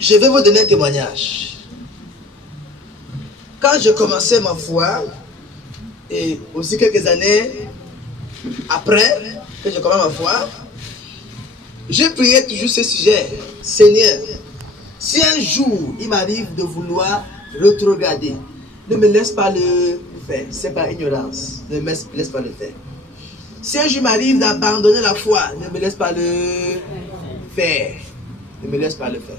Je vais vous donner un témoignage. Quand je commençais ma foi, et aussi quelques années après que je commence ma foi, je priais toujours ce sujet. Seigneur, si un jour il m'arrive de vouloir rétrograder, ne me laisse pas le faire. C'est par ignorance. Ne me laisse pas le faire. Si un jour il m'arrive d'abandonner la foi, ne me laisse pas le faire. Ne me laisse pas le faire.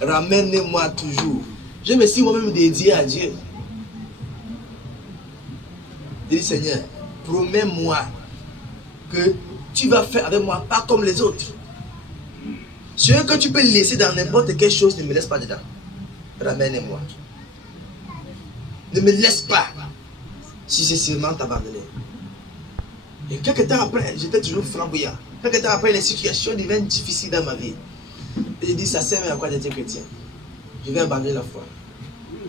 Ramène-moi toujours. Je me suis moi-même dédié à Dieu. Je dis, Seigneur, promets-moi que tu vas faire avec moi, pas comme les autres. Ce que tu peux laisser dans n'importe quelle chose, ne me laisse pas dedans. Ramène-moi. Ne me laisse pas, si c'est seulement t'abandonner. Et quelques temps après, j'étais toujours flamboyant. Quelques temps après, les situations deviennent difficiles dans ma vie. Et je dis, ça sert à quoi d'être chrétien? Je vais abandonner la foi.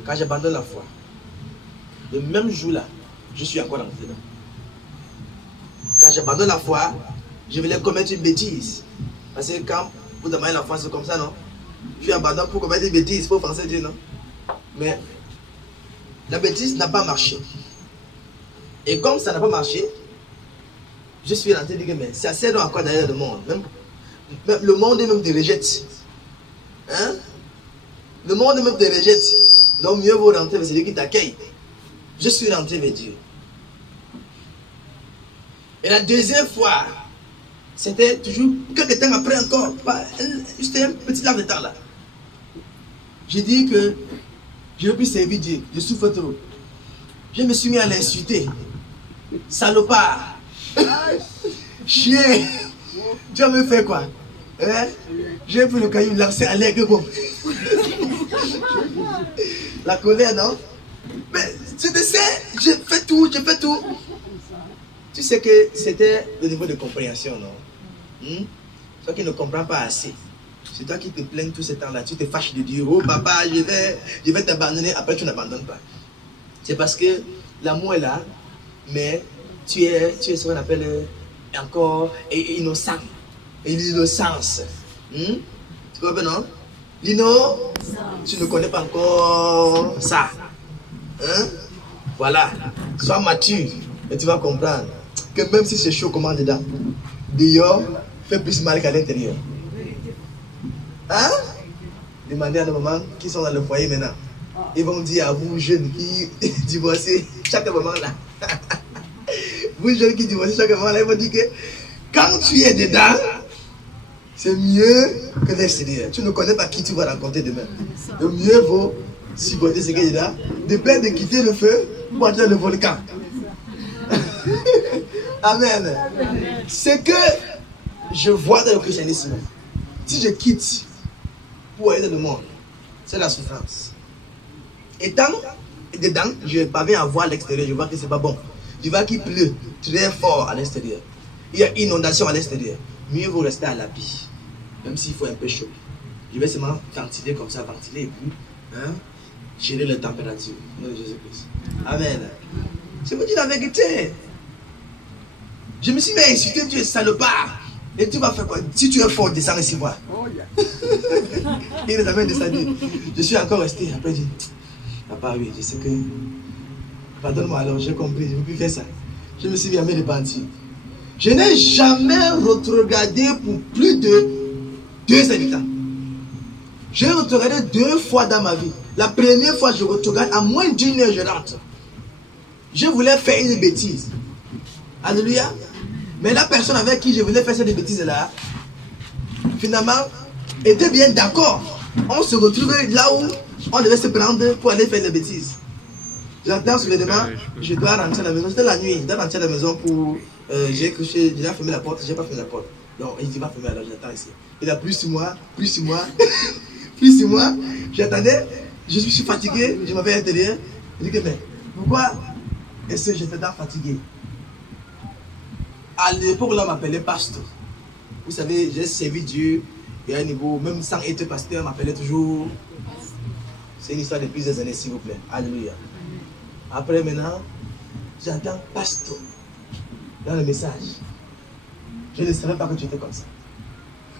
Quand j'abandonne la foi, le même jour-là, je suis encore rentré dedans. Quand j'abandonne la foi, je vais commettre une bêtise. Parce que quand vous abandonnez la foi, c'est comme ça, non? Tu abandonnes pour commettre une bêtise, il faut penser Dieu, non? Mais la bêtise n'a pas marché. Et comme ça n'a pas marché, je suis rentré de dire, mais ça sert à quoi d'aller dans le monde? Même le monde même te rejette. Hein? Le monde même te rejette. Donc mieux vaut rentrer vers celui qui t'accueille. Je suis rentré vers Dieu. Et la deuxième fois, c'était toujours quelques temps après encore, juste un petit laps de temps là. J'ai dit que je ne veux plus servir Dieu, je souffre trop. Je me suis mis à l'insulter. Salopard, chien, tu vas me faire quoi? Hein? J'ai pris le caillou, lancé à l'air que bon. La colère, non? Mais tu sais, je fais tout. Tu sais que c'était le niveau de compréhension, non? Toi qui ne comprends pas assez. C'est toi qui te plains tout ce temps-là. Tu te fâches de Dieu. Oh papa, je vais t'abandonner. Après, tu n'abandonnes pas. C'est parce que l'amour est là, mais tu es ce qu'on appelle encore innocent. Et l'innocence. Tu comprends, non? Tu ne connais pas encore ça. Hein? Voilà. Sois mature et tu vas comprendre que même si c'est chaud, comment dedans, dehors fait plus mal qu'à l'intérieur. Hein? Demandez à nos mamans qui sont dans le foyer maintenant. Ils vont dire à vous, jeunes qui divorcez chaque moment là. Vous, jeunes qui divorcez chaque moment là, ils vont dire que quand tu es dedans, c'est mieux que l'extérieur. Tu ne connais pas qui tu vas rencontrer demain. Le mieux vaut supporter ce qui est là, de peur de quitter le feu pour entrer dans le volcan. Amen. Ce que je vois dans le christianisme, si je quitte pour aller dans le monde, c'est la souffrance. Étant dedans, je parviens à voir l'extérieur, je vois que c'est pas bon. Je vois qu'il pleut très fort à l'extérieur. Il y a inondation à l'extérieur. Mieux vaut rester à l'habit, même s'il faut un peu chaud. Je vais seulement ventiler comme ça, ventiler et puis gérer la température. Nom de Jésus-Christ. Amen. Je me dis la vérité. Je me suis mis à insulter, tu es salopard. Et tu vas faire quoi? Si tu es fort, descends ici voir. Il est jamais descendu. Je suis encore resté. Après, je dis, papa, oui, je sais que. Pardonne-moi alors, j'ai compris, je ne peux plus faire ça. Je me suis bien repenti. Je n'ai jamais rétrogradé pour plus de 2 habitants. J'ai rétrogradé 2 fois dans ma vie. La première fois, je rétrograde, à moins d'1 heure, je rentre. Je voulais faire une bêtise. Alléluia. Mais la personne avec qui je voulais faire cette bêtise-là, finalement, était bien d'accord. On se retrouvait là où on devait se prendre pour aller faire des bêtises. J'entends soudainement, je dois rentrer à la maison. C'était la nuit, je dois rentrer à la maison pour... j'ai déjà fermé la porte, j'ai pas fermé la porte. Donc, il dit, va fermer, alors j'attends ici. Il a plus sur moi. J'attendais, je suis fatigué, je m'avais à l'intérieur. Je dis que, mais pourquoi est-ce que j'étais tant fatigué? À l'époque, là, on m'appelait pasteur. Vous savez, j'ai servi Dieu et à un niveau, même sans être pasteur, on m'appelait toujours. C'est une histoire de plusieurs années, s'il vous plaît. Alléluia. Après, maintenant, j'entends pasteur dans le message. Je ne savais pas que tu étais comme ça.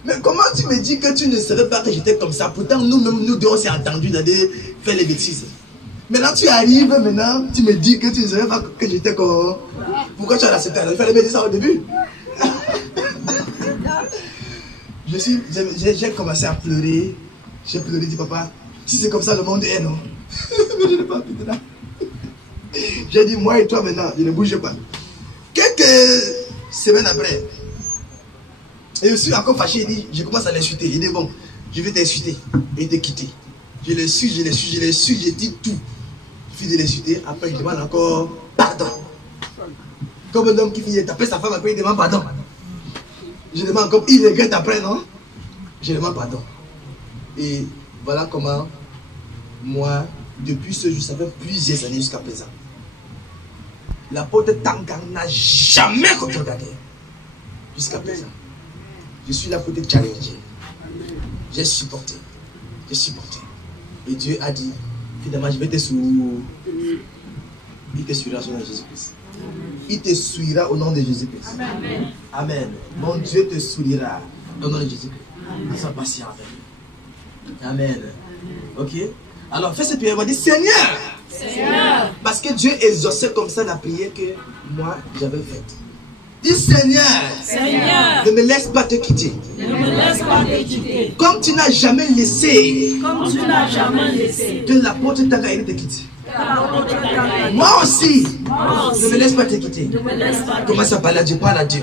Mais comment tu me dis que tu ne savais pas que j'étais comme ça? Pourtant, nous-mêmes, nous deux, on s'est entendus d'aller faire les bêtises. Maintenant, tu arrives, maintenant, tu me dis que tu ne savais pas que j'étais comme... Pourquoi tu as accepté? Il fallait me dire ça au début. J'ai commencé à pleurer. J'ai pleuré, dit papa, si c'est comme ça, le monde est, non? Mais je n'ai pas pu là. J'ai dit, moi et toi maintenant, je ne bouge pas. Quelques semaines après, et je suis encore fâché, il dit, je commence à l'insulter. Il dit, bon, je vais t'insulter et te quitter. Je l'ai su, j'ai dit tout. Je finis de l'insulter, après il demande encore pardon. Comme un homme qui finit de taper sa femme, après il demande pardon. Je demande comme il regrette après, non? Je demande pardon. Et voilà comment, moi, depuis ce jour, ça fait plusieurs années jusqu'à présent, l'apôtre Tangang n'a jamais regardé. Jusqu'à présent. Je suis là pour te challenger. J'ai supporté. Et Dieu a dit, finalement, je vais te sourire. Il te sourira au nom de Jésus-Christ. Il te sourira au nom de Jésus-Christ. Amen. Amen. Mon Dieu te sourira au nom de Jésus-Christ. Sois patient avec lui. Amen. Ok? Alors, fais cette prière. On va dire, Seigneur. Parce que Dieu exauçait comme ça la prière que moi, j'avais faite. Dis Seigneur, ne me laisse pas te quitter. Comme tu n'as jamais laissé que l'apôtre Tangaïri te quitte. Moi aussi, ne me laisse pas te quitter. Commence à parler à Dieu, parle à Dieu.